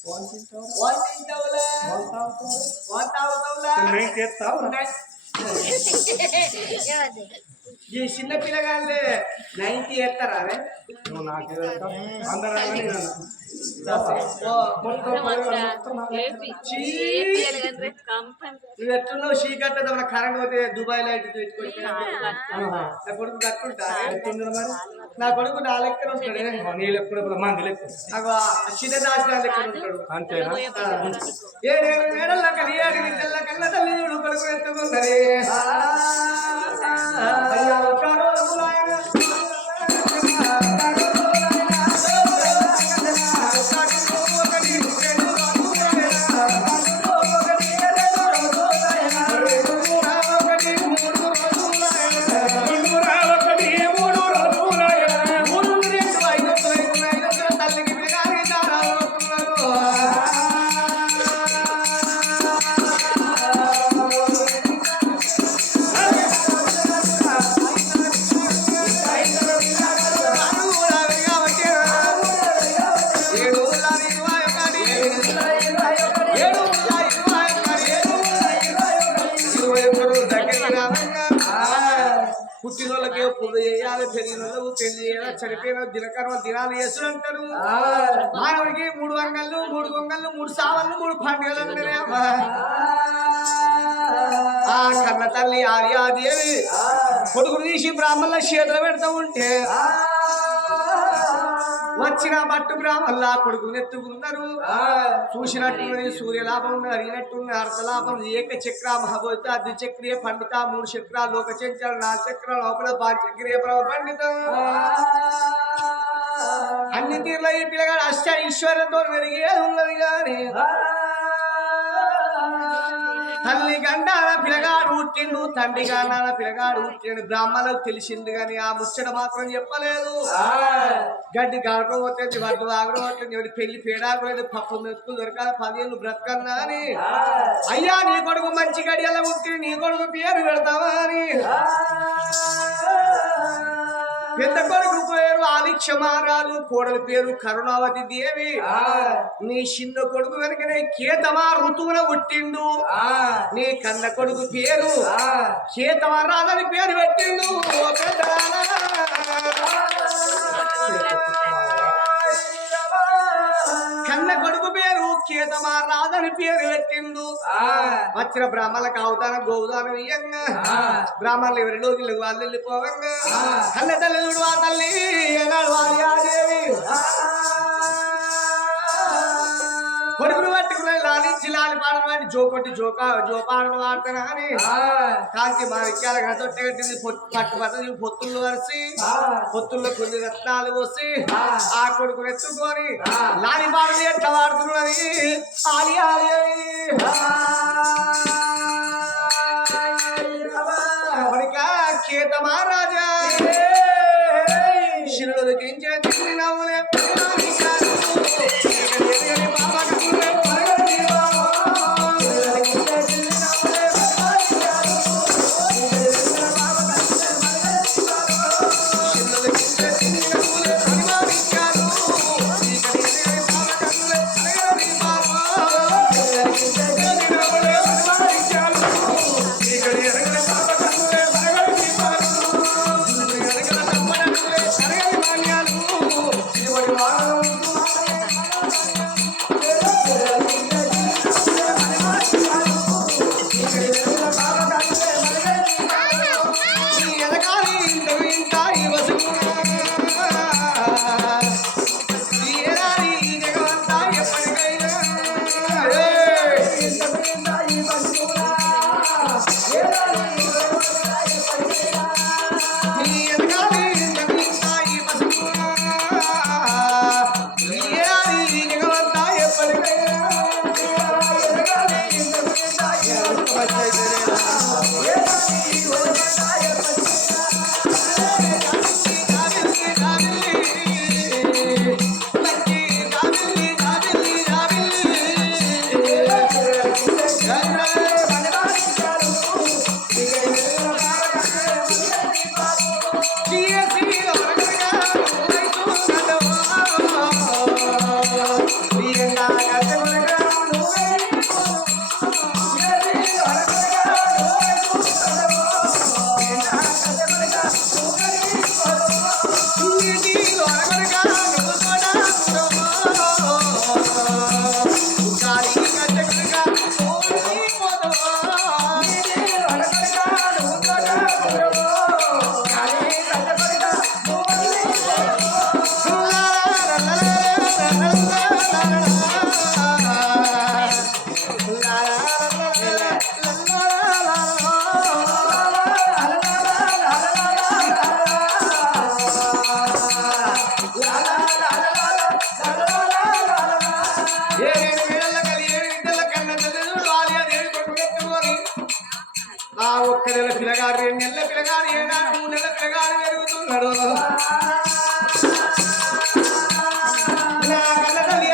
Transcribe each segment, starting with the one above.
ఈ చిన్న పిల్లగాళ్ళే 90 ఎత్తారా అరే నువ్వు ఎట్లున్నావు చీకట్ట కరెంట్ పోతే దుబాయ్ లైట్ పెట్టుకొని నా కొడుకు కట్టుకుంటా నా కొడుకు నా లెక్కన ఉంటాడు నీ లెక్క చిన్న దాచిన లెక్కన ఉంటాడు అంతేనా ఏడేడు మేడల కలియాడి తెల్ల కళ్ళ తల్లి కొడుకు ఎత్తుకున్నది పుట్టినోళ్ళకే పువ్వు చేయాలి పెరిగినోళ్ళకు పెళ్లి చేయాలి చనిపోయిన దినకర్మ దినాలు చేస్తూ అంటారు మానవుడికి 3 వంగళ్ళు 3 గొంగళ్ళు 3 సావళ్ళు 3 పండుగలు అంటేనే ఆ కన్న తల్లి ఆర్యాదేవి కొడుకును తీసి బ్రాహ్మణుల చేతులు పెడతా ఉంటే వచ్చిన పట్టు బ్రాహ్మణుల కొడుకుని ఎత్తుకున్నారు చూసినట్టున్నది సూర్యలాభం అరిగినట్టున్న అర్ధలాభం ఏక చక్ర మహబోత ద్విచక్రియ పండిత 3 చక్రాలు లోక చంచల 4 చక్రాలు లోపల 5 చక్రియ పండిత అన్ని తీర్ల ఈ పిల్లగాడు అష్ట ఈశ్వరంతో మెరిగే ఉన్నది కానీ తల్లి గండాల పిల్లగాడు పుట్టిండు తండ్రి గండాల పిల్లగాడు పుట్టిండు బ్రాహ్మణులకు తెలిసింది కానీ ఆ ముచ్చట మాత్రం చెప్పలేదు గడ్డి గాగడం అవుతుంది వడ్డు ఆగడం అవుతుంది పెళ్లి పేడాకలేదు పప్పు మెతుకులు దొరకాలి 10 ఏళ్ళు బ్రతకన్నా అని అయ్యా నీ కొడుకు మంచి గడియలా పుట్టి నీ కొడుకు పేరు పెడతావా అని పెద్ద కొడుకు పేరు ఆదిక్షమారాలు కోడలి పేరు కరుణావతి దేవి నీ చిన్న కొడుకు వెనకనే కేతమా ఋతువున పుట్టిండు నీ కన్న కొడుకు పేరు కేతమా రాదని పేరు పెట్టిండు కన్న కొడుకు పేరు కేతమా రాదని పేరు పెట్టిండు వచ్చిన బ్రాహ్మణులకు అవతారం గోదానం ఇయ్యంగా బ్రాహ్మణులు ఎవరిలోకి వాళ్ళు వెళ్ళిపోవంగా కన్న తల్లి ఆ తల్లి ఏనాడు ఆర్యాదేవి కొడుకును పట్టుకుని లాలించి లాలి పాడడం జోకొట్టి జోపాడడం వాడతానా అని కాంతి మా విద్యాల తొట్టె కట్టింది పట్టు పట్టు పొత్తుల్లో వరిసి పొత్తుల్లో కొన్ని రత్నాలు పోసి ఆ కొడుకును ఎత్తుకొని లాలి పాడలు ఎట్లా వాడుతున్నది కేత మహారాజా శిరుడు దించిన నవ్వులే ఒక్క నెల పిల్లగాడు 2 నెలల పిల్లగాడు 7 3 నెలల పిల్లగాడు పెరుగుతున్నాడు నా కళ్ళ తల్లి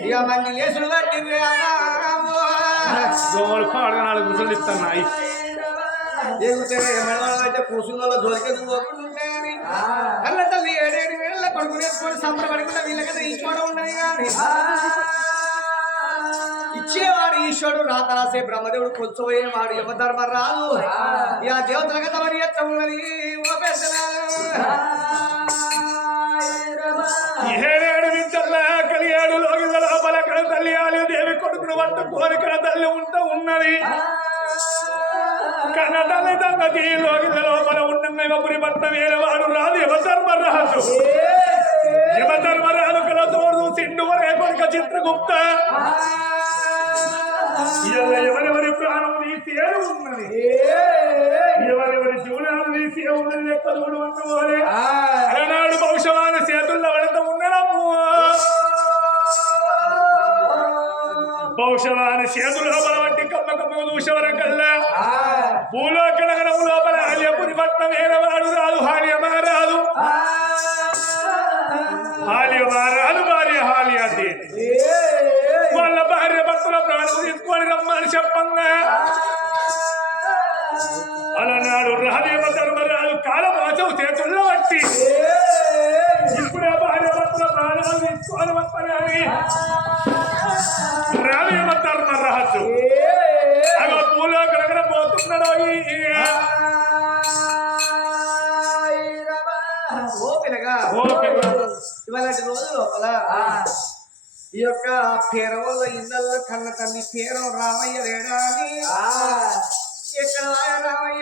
ఇక మంది లేసులు పట్టింది నాలుగు గుసలు ఇస్తున్నాయి అయితే కూసున్న జోలికి పోకుంటుంటాయని కళ్ళ తల్లి 7 వేళ్ళ కొడుకు నేర్చుకొని సంబరపడకుండా వీళ్ళకైతే ఈశ్వరం ఉండదు కానీ ఇచ్చేవాడు ఈశ్వరుడు రాత రాసే బ్రహ్మదేవుడు కొంచెంవాడు యమధర్మ రాదు ఇక దేవతల కథ మరి ఎట్లా ఉన్నది ఓ ఏడేడు విద్యల్లా కలియాడు లోకి లోపల కడ తల్లి ఆలి దేవి కొడుకును వంట కోరికల తల్లి ఉన్నది కన్న తల్లి తగ్గకి లోకి లోపల ఉన్న ఇవపురి పట్ట వేరేవాడు రాదు యమధర్మరాజు యమధర్మరాజు కల తోడు సిండు వరే కొడుక చిత్రగుప్త ఎవరెవరి ప్రాణం తీసేరు ఉన్నది ఎవరెవరి జీవనాలు తీసే ఉన్నది లెక్క చూడు ఉన్నవారే అలనాడు భవిష్యవాన చేతుల్లో పడతా ఉన్నరమ్ము భవిష్యవాన చేతుల బలవంటి కమ్మ కమ్మ దూషవరం కల్లా భూలోకనగరం లోపల ఆల్యపురి పట్నం వేరేవాడు రాదు హాల్యమారాదు హాల్యమారాదు భార్య హాల్య వాళ్ళ భార్య భర్తల ప్రాణం తీసుకొని రమ్మని చెప్పంగా అలనాడు రాదేవ ధర్మరాజు కాలమాచవు చేతుల్లో పట్టి ఇప్పుడే భార్య భర్తల ప్రాణాలు తీసుకొని వస్తానని రాదేవ ధర్మరాజు అలా పూలో కలగడ పోతున్నాడు ఇవాళ రోజు లోపల ఈ యొక్క పేరవల్ల ఇళ్ళల్లో కన్న తల్లి పేరం రామయ్య రేడా అని ఎక్కడ రామయ్య